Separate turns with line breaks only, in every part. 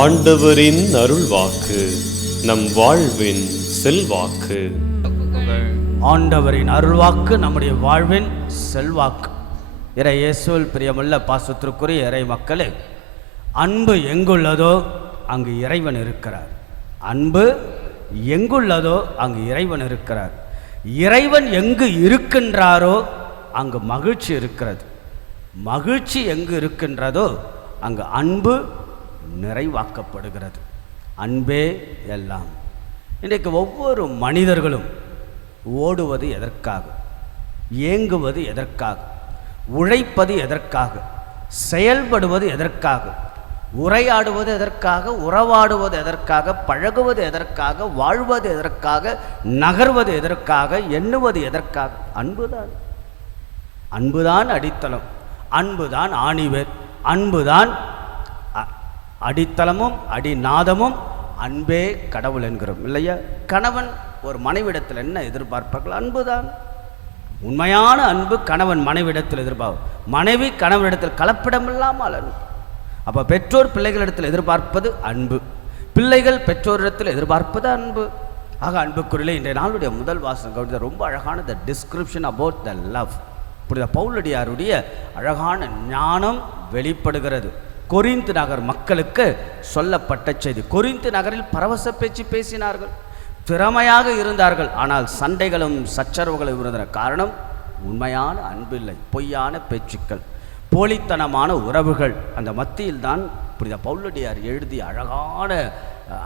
ஆண்டவரின் அருள்வாக்கு நம் வாழ்வின் செல்வாக்கு.
ஆண்டவரின் அருள்வாக்கு நம்முடைய வாழ்வின் செல்வாக்கு. இறை இயேசுவில் பிரியமுள்ள பாசத்திற்குரிய இறை மக்களே அன்பு எங்குள்ளதோ அங்கு இறைவன் இருக்கிறார். அன்பு எங்குள்ளதோ அங்கு இறைவன் இருக்கிறார். இறைவன் எங்கு இருக்கின்றாரோ அங்கு மகிழ்ச்சி இருக்கிறது. மகிழ்ச்சி எங்கு இருக்கின்றதோ அங்கு அன்பு நிறைவாக்கப்படுகிறது. அன்பே எல்லாம். இன்றைக்கு ஒவ்வொரு மனிதர்களும் ஓடுவது எதற்காக? ஏங்குவது எதற்காக? உழைப்பது எதற்காக? செயல்படுவது எதற்காக? உரையாடுவது எதற்காக? உறவாடுவது எதற்காக? பழகுவது எதற்காக? வாழ்வது எதற்காக? நகர்வது எதற்காக? எண்ணுவது எதற்காக? அன்புதான். அன்புதான் அடித்தளம். அன்புதான் ஆணிவேர். அன்புதான் அடித்தளமும் அடிநாதமும் அன்பே கடவுள் என்கிறோம் இல்லையா? கணவன் ஒரு மனைவிடத்தில் என்ன எதிர்பார்ப்பார்கள்? அன்புதான். உண்மையான அன்பு கணவன் மனைவிடத்தில் எதிர்பார்ப்பு. மனைவி கணவனிடத்தில் கலப்பிடமில்லாமல் அன்பு. அப்போ பெற்றோர் பிள்ளைகளிடத்தில் எதிர்பார்ப்பது அன்பு. பிள்ளைகள் பெற்றோரிடத்தில் எதிர்பார்ப்பது அன்பு. ஆக அன்புக்குறிலே இன்றைய நாளுடைய முதல் வாசகம் கவிதை ரொம்ப அழகான the description about the love புனித பவுலடியாருடைய அழகான ஞானம் வெளிப்படுகிறது. கொரிந்து நகர் மக்களுக்கு சொல்லப்பட்ட செய்தி. கொரிந்து நகரில் பரவச பேச்சு பேசினார்கள். திறமையாக இருந்தார்கள். ஆனால் சண்டைகளும் சச்சரவுகளும் இருந்தன. காரணம் உண்மையான அன்பில்லை பொய்யான பேச்சுக்கள் போலித்தனமான உறவுகள். அந்த மத்தியில் தான் புனித பவுலடியார் எழுதிய அழகான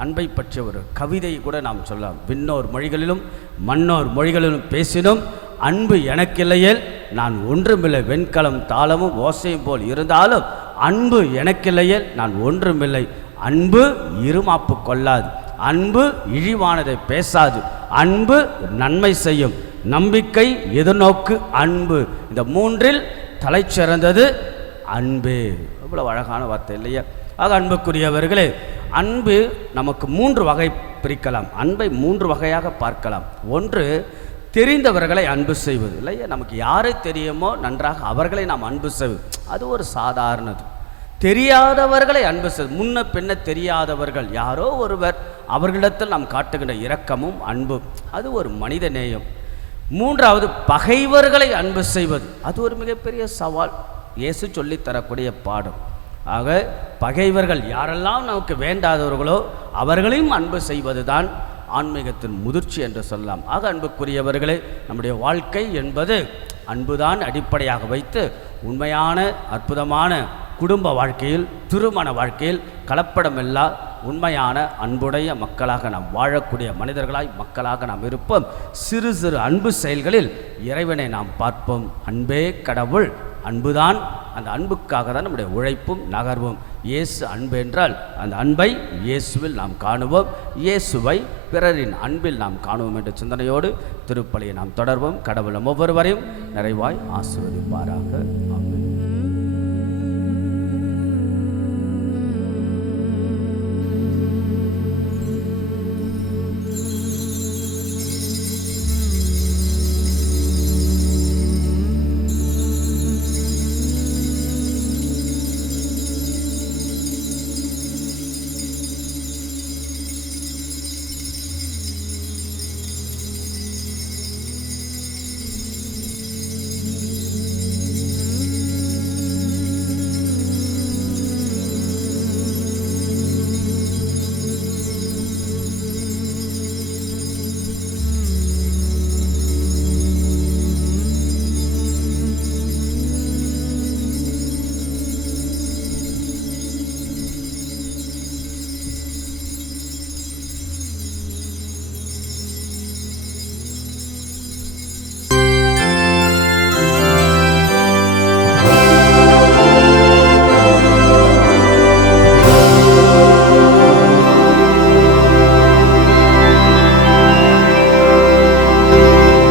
அன்பை பற்றிய ஒரு கவிதை கூட நாம் சொல்லலாம். விண்ணோர் மொழிகளிலும் மன்னோர் மொழிகளிலும் பேசினோம் அன்பு எனக்கில்லையே நான் ஒன்றுமில்லை. வெண்கலம் தாளமும் ஓசையும் போல் இருந்தாலும் அன்பு எனக்கில்லையே நான் ஒன்றுமில்லை. அன்பு இருமாப்பு கொள்ளாது. அன்பு இழிவானதை பேசாது. அன்பு நன்மை செய்யும். நம்பிக்கை எதிர்நோக்கு அன்பு. இந்த மூன்றில் தலை சிறந்தது அன்பு. இவ்வளோ அழகான வார்த்தை இல்லையா? ஆக அன்புக்குரியவர்களே அன்பு நமக்கு மூன்று வகை பிரிக்கலாம். அன்பை மூன்று வகையாக பார்க்கலாம். ஒன்று தெரிந்தவர்களை அன்பு செய்வது. இல்லையா? நமக்கு யாரை தெரியுமோ நன்றாக அவர்களை நாம் அன்பு செய்வது. அது ஒரு சாதாரணது. தெரியாதவர்களை அன்பு செய்வது. முன்ன பின்ன தெரியாதவர்கள் யாரோ ஒருவர் அவர்களிடத்தில் நாம் காட்டுகின்ற இரக்கமும் அன்பும். அது ஒரு மனித நேயம். மூன்றாவது பகைவர்களை அன்பு செய்வது. அது ஒரு மிகப்பெரிய சவால். இயேசு சொல்லி தரக்கூடிய பாடம். ஆக பகைவர்கள் யாரெல்லாம் நமக்கு வேண்டாதவர்களோ அவர்களையும் அன்பு செய்வதுதான் ஆன்மீகத்தின் முதிர்ச்சி என்று சொல்லலாம். ஆக அன்புக்குரியவர்களே நம்முடைய வாழ்க்கை என்பது அன்புதான் அடிப்படையாக வைத்து உண்மையான அற்புதமான குடும்ப வாழ்க்கையில் திருமண வாழ்க்கையில் கலப்படமில்லா உண்மையான அன்புடைய மக்களாக நாம் வாழக்கூடிய மனிதர்களாய் மக்களாக நாம் இருப்போம். சிறு சிறு அன்பு செயல்களில் இறைவனை நாம் பார்ப்போம். அன்பே கடவுள் அன்புதான் அந்த அன்புக்காக தான் நம்முடைய உழைப்பும் நகர்வும். இயேசு அன்பு என்றால் அந்த அன்பை இயேசுவில் நாம் காணுவோம். இயேசுவை பிறரின் அன்பில் நாம் காணுவோம் என்ற சிந்தனையோடு திருப்பலியை நாம் தொடர்வோம். கடவுளும் ஒவ்வொருவரையும் நிறைவாய் ஆசிர்வதிப்பாராக.